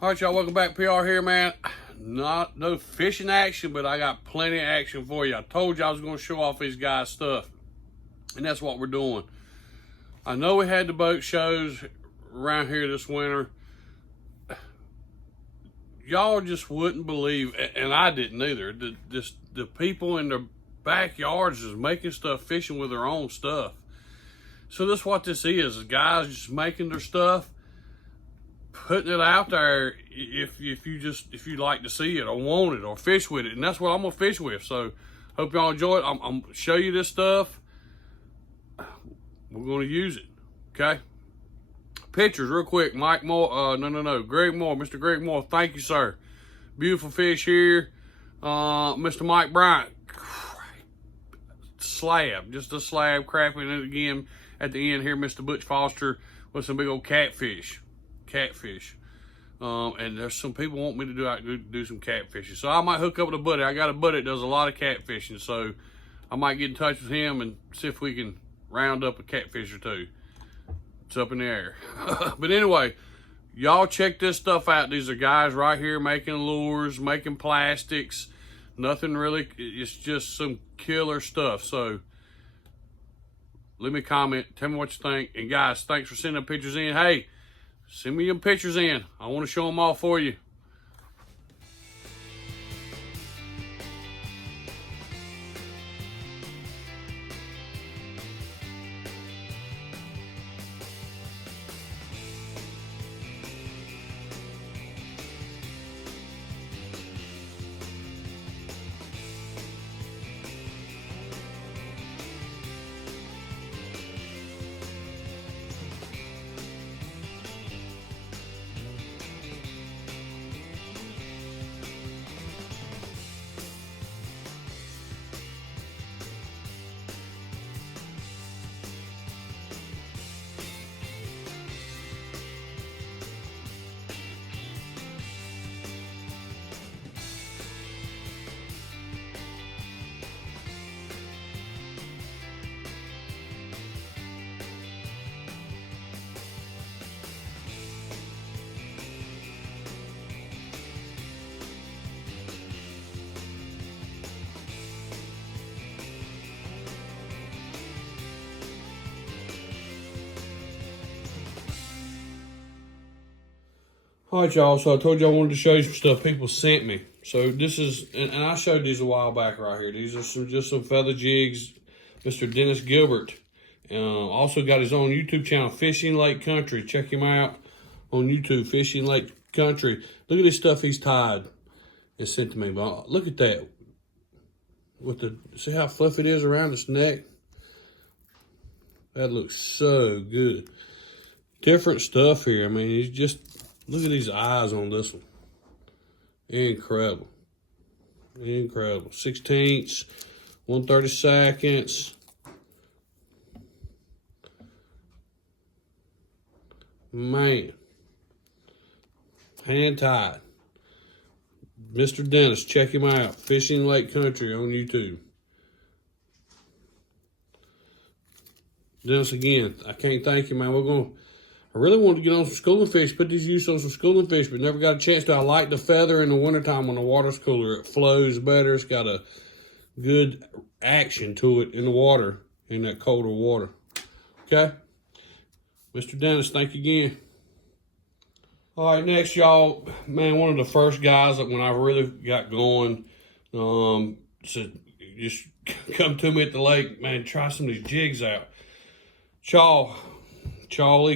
All right, y'all, welcome back. PR here, man. No fishing action, but I got plenty of action for you. I told you I was going to show off these guys' stuff, and that's what we're doing. I know we had the boat shows around here this winter. Y'all just wouldn't believe, and I didn't either, the people in their backyards is making stuff, fishing with their own stuff. So that's what this is guys just making their stuff, putting it out there if you like to see it or want it or fish with it, and that's what I'm gonna fish with. So hope y'all enjoy it. I'm gonna show you this stuff. We're gonna use it. Okay. Pictures real quick. Mike Moore, Greg Moore, Mr. Greg Moore, thank you, sir. Beautiful fish here. Mr. Mike Bryant, slab, just a slab, crapping it again at the end here. Mr. Butch Foster with some big old catfish. And there's some people want me to do some catfishing, so I might hook up with a buddy. I got a buddy that does a lot of catfishing, so I might get in touch with him and see if we can round up a catfish or two. It's up in the air. But anyway, y'all check this stuff out. These are guys right here making lures, making plastics. Nothing really, it's just some killer stuff. So leave me a comment, tell me what you think. And guys, thanks for sending the pictures in. Hey, send me your pictures in. I want to show them all for you. All right, y'all, so I told you I wanted to show you some stuff people sent me. So this is, and I showed these a while back right here. These are just some feather jigs, Mr. Dennis Gilbert. Also got his own YouTube channel, Fishing Lake Country. Check him out on YouTube, Fishing Lake Country. Look at this stuff he's tied and sent to me. But look at that. See how fluffy it is around his neck? That looks so good. Different stuff here. I mean, he's just, look at these eyes on this one. Incredible. 16ths, 1/32. Man. Hand tied. Mr. Dennis, check him out. Fishing Lake Country on YouTube. Dennis, again, I can't thank you, man. I really wanted to get on some schooling fish, put these use on some schooling fish, but never got a chance to. I like the feather in the wintertime when the water's cooler. It flows better. It's got a good action to it in the water, in that colder water. Okay? Mr. Dennis, thank you again. All right, next, y'all, man, one of the first guys that when I really got going, said, just come to me at the lake, man, try some of these jigs out. Chaul,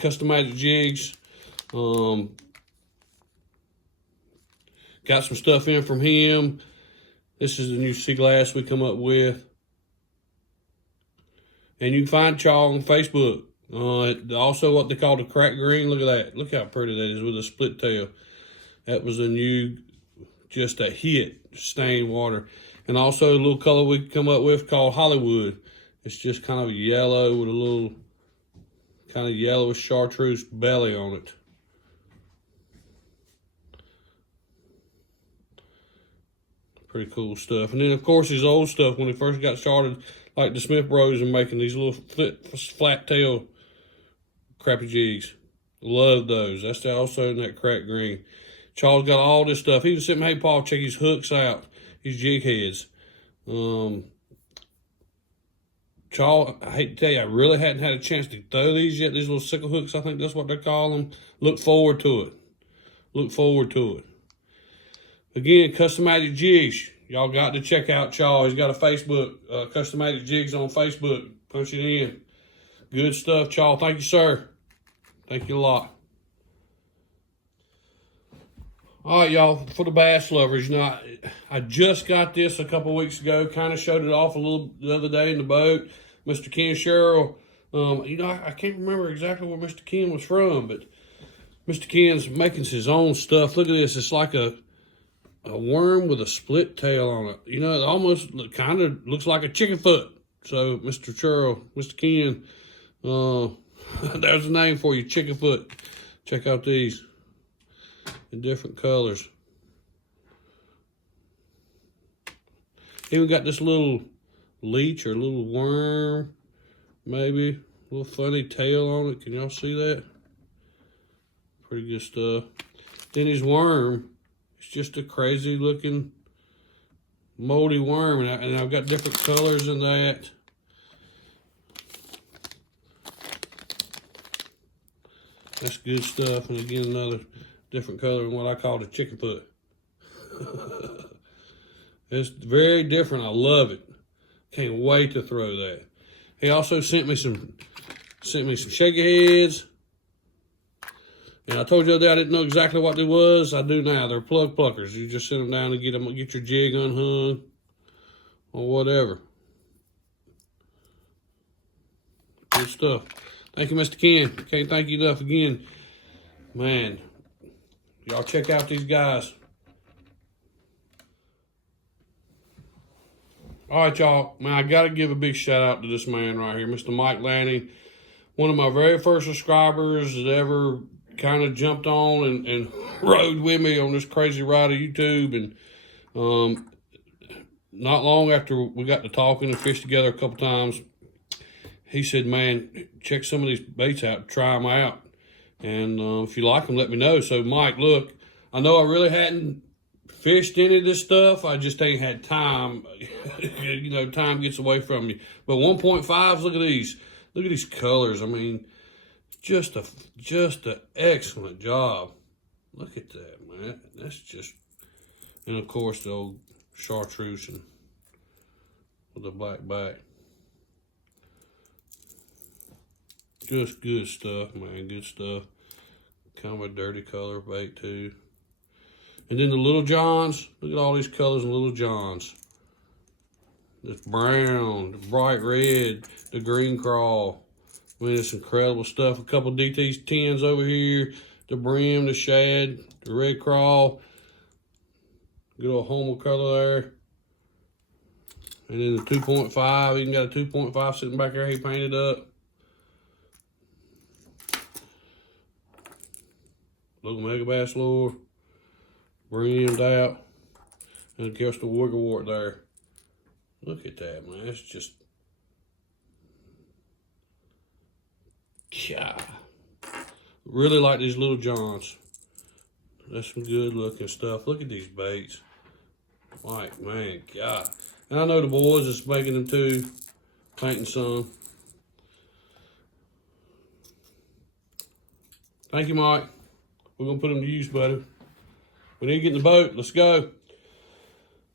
Custom Magic Jigs. Got some stuff in from him. This is the new sea glass we come up with. And you can find Chaul on Facebook. Also what they call the crack green. Look at that. Look how pretty that is with a split tail. That was a new, just a hit, stained water. And also a little color we come up with called Hollywood. It's just kind of yellow with a little kind of yellowish chartreuse belly on it. Pretty cool stuff. And then, of course, his old stuff when he first got started, like the Smith Bros are making these little flat tail crappie jigs. Love those. That's also in that crack green. Chaul's got all this stuff. He even sent me, hey, Paul, check his hooks out, his jig heads. Chaul, I hate to tell you, I really hadn't had a chance to throw these yet. These little sickle hooks, I think that's what they call them. Look forward to it. Look forward to it. Again, Custom-Matic Jigs. Y'all got to check out Chaul. He's got a Facebook, Custom-Matic Jigs on Facebook. Punch it in. Good stuff, Chaul. Thank you, sir. Thank you a lot. All right, y'all, for the bass lovers, you know, I just got this a couple weeks ago. Kind of showed it off a little the other day in the boat. Mr. Ken Sherrill, you know, I can't remember exactly where Mr. Ken was from, but Mr. Ken's making his own stuff. Look at this. It's like a worm with a split tail on it. You know, it almost kind of looks like a chicken foot. So, Mr. Sherrill, Mr. Ken, there's a name for you, chicken foot. Check out these in different colors. Even got this little leech or little worm, maybe. A little funny tail on it. Can y'all see that? Pretty good stuff. Then his worm, it's just a crazy looking moldy worm. And I've got different colors in that. That's good stuff. And again, another different color than what I call the chicken foot. It's very different. I love it. Can't wait to throw that. He also sent me some shaky heads. And I told you the other day I didn't know exactly what they was. I do now. They're plug pluckers. You just send them down and get your jig unhung or whatever. Good stuff. Thank you, Mr. Ken. Can't thank you enough again. Man, y'all check out these guys. All right, y'all. Man, I got to give a big shout out to this man right here, Mr. Mike Lanning. One of my very first subscribers that ever kind of jumped on and rode with me on this crazy ride of YouTube. And not long after we got to talking and fished together a couple times, he said, man, check some of these baits out, try them out. And if you like them, let me know. So, Mike, look, I know I really hadn't fished any of this stuff. I just ain't had time. You know, time gets away from you. But 1.5s, look at these. Look at these colors. I mean, just an excellent job. Look at that, man. That's just, and of course the old chartreuse and with the black back. Just good stuff, man. Good stuff. Kind of a dirty color bait too. And then the Little Johns. Look at all these colors in Little Johns. This brown, the bright red, the green crawl. I mean, it's incredible stuff. A couple DT's 10s over here. The brim, the shad, the red crawl. Good old homo color there. And then the 2.5. Even got a 2.5 sitting back there he painted up. Little mega bass lure. Brimmed out. And of course the wiggle wart there. Look at that, man. It's just, yeah. Really like these Little Johns. That's some good looking stuff. Look at these baits. Like, man, God. And I know the boys is making them too. Painting some. Thank you, Mike. We're going to put them to use, buddy. We need to get in the boat. Let's go.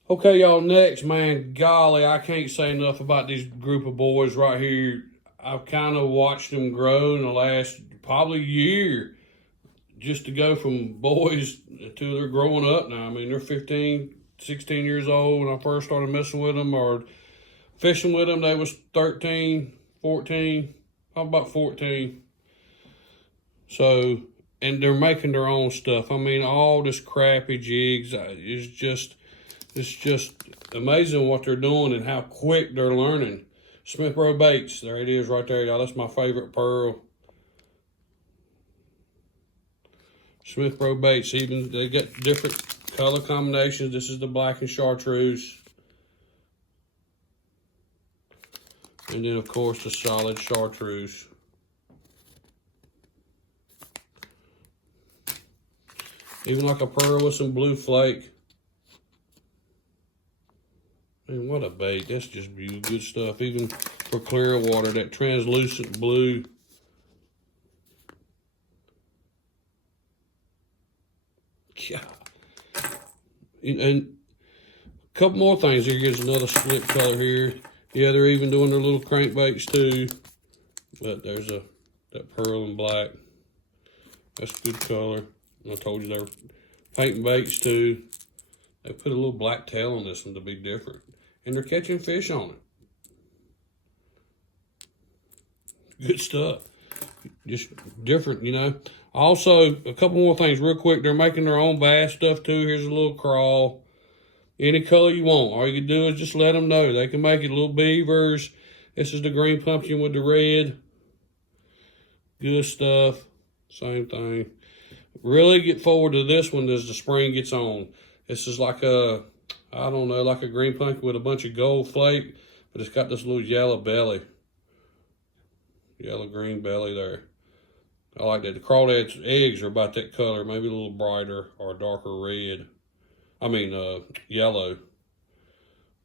Okay, y'all, next, man, golly, I can't say enough about these group of boys right here. I've kind of watched them grow in the last probably year, just to go from boys to they're growing up now. I mean, they're 15, 16 years old when I first started messing with them or fishing with them. They was 13, 14, probably about 14. So, and they're making their own stuff. I mean, all this crappy jigs is just, it's just amazing what they're doing and how quick they're learning. Smith Bro Baits, there it is right there, y'all. That's my favorite pearl. Smith Bro Baits, even they got different color combinations. This is the black and chartreuse. And then, of course, the solid chartreuse. Even like a pearl with some blue flake. Man, what a bait. That's just beautiful. Good stuff. Even for clear water, that translucent blue. Yeah. And a couple more things here. Here's another split color here. Yeah, they're even doing their little crankbaits too. But there's that pearl and black. That's a good color. And I told you they're painting baits too. They put a little black tail on this one to be different. And they're catching fish on it. Good stuff. Just different, you know. Also, a couple more things real quick. They're making their own bass stuff too. Here's a little crawl. Any color you want. All you can do is just let them know. They can make it little beavers. This is the green pumpkin with the red. Good stuff. Same thing. Really get forward to this one as the spring gets on. This is like a, I don't know, like a green pumpkin with a bunch of gold flake, but it's got this little yellow belly. Yellow-green belly there. I like that. The crawdad's eggs are about that color, maybe a little brighter or darker red. Yellow.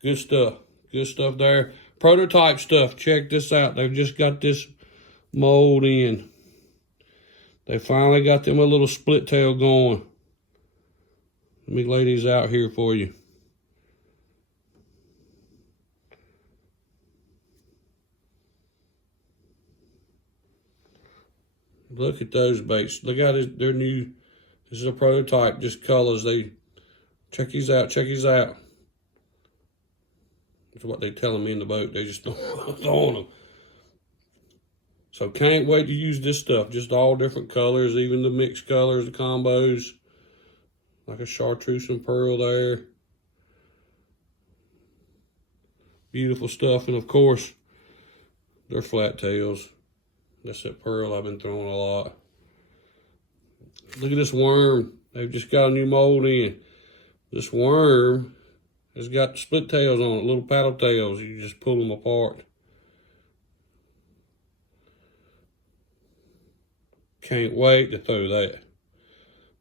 Good stuff. Good stuff there. Prototype stuff. Check this out. They've just got this mold in. They finally got them a little split tail going. Let me lay these out here for you. Look at those baits. Look at their new, this is a prototype, just colors. Check these out, check these out. That's what they telling me in the boat. They just throwing them. So can't wait to use this stuff. Just all different colors, even the mixed colors, the combos. Like a chartreuse and pearl there. Beautiful stuff. And of course, they're flat tails. That's that pearl I've been throwing a lot. Look at this worm. They've just got a new mold in. This worm has got split tails on it, little paddle tails. You just pull them apart. Can't wait to throw that.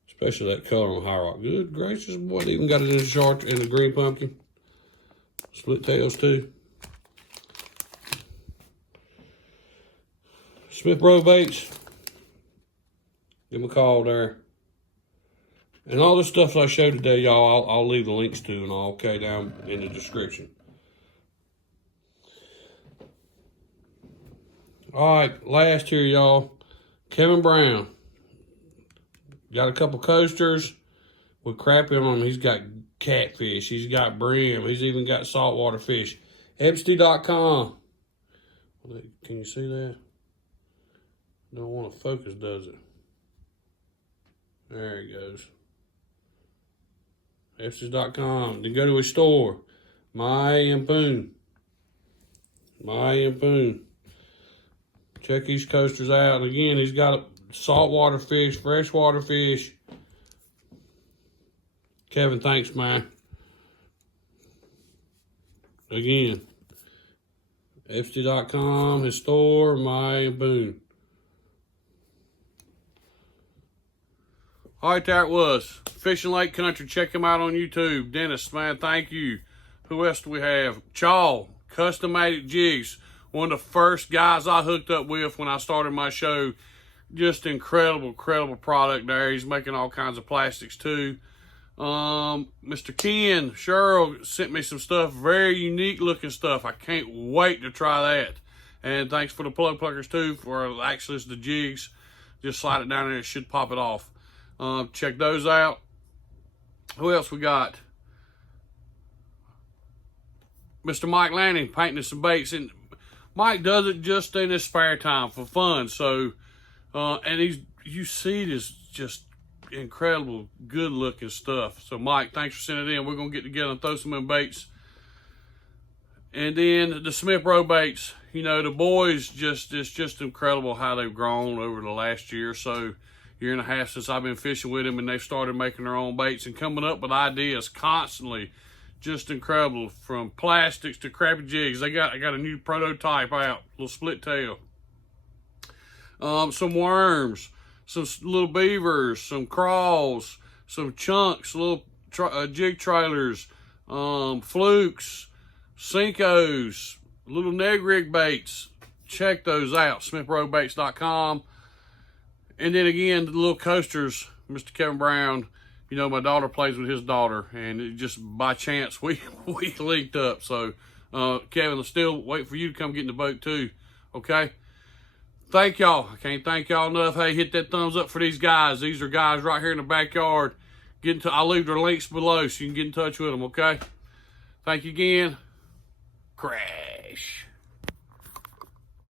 Especially that color on high rock. Good gracious, boy. They even got it in the shark and the green pumpkin. Split tails too. Smith Bro Baits. Give them a call there. And all the stuff I showed today, y'all, I'll leave the links to and all, okay, down in the description. All right, last here, y'all. Kevin Brown. Got a couple coasters with crappie on them. He's got catfish. He's got brim. He's even got saltwater fish. Epsty.com. Can you see that? Don't want to focus, does it? There he goes. Epsty.com. Then go to his store. My Poon. Check these coasters out. Again, he's got saltwater fish, freshwater fish. Kevin, thanks, man. Again, Epsty.com, his store, My Poon. All right, there it was. Fishing Lake Country. Check him out on YouTube. Dennis, man, thank you. Who else do we have? Chaul, Custom-Made Jigs. One of the first guys I hooked up with when I started my show. Just incredible product there. He's making all kinds of plastics too. Mr. Ken Cheryl sent me some stuff, very unique looking stuff. I can't wait to try that. And thanks for the plug pluggers too for access to Jigs. Just slide it down there, it should pop it off. Check those out. Who else we got? Mr. Mike Lanning painting some baits, and Mike does it just in his spare time for fun. So, and you see this just incredible, good looking stuff. So Mike, thanks for sending it in. We're gonna get together and throw some in baits. And then the Smith Bro Baits, you know, the boys it's just incredible how they've grown over the last year or so, year and a half since I've been fishing with them, and they've started making their own baits and coming up with ideas constantly. Just incredible, from plastics to crappie jigs. I got a new prototype out, little split tail. Some worms, some little beavers, some crawls, some chunks, little jig trailers, flukes, Cincos, little neg rig baits. Check those out, smithrobaits.com. And then again, the little coasters, Mr. Kevin Brown. You know, my daughter plays with his daughter, and it just by chance we linked up. So, Kevin, I'm still waiting for you to come get in the boat too. Okay? Thank y'all. I can't thank y'all enough. Hey, hit that thumbs up for these guys. These are guys right here in the backyard. I'll leave their links below so you can get in touch with them. Okay? Thank you again. Crash.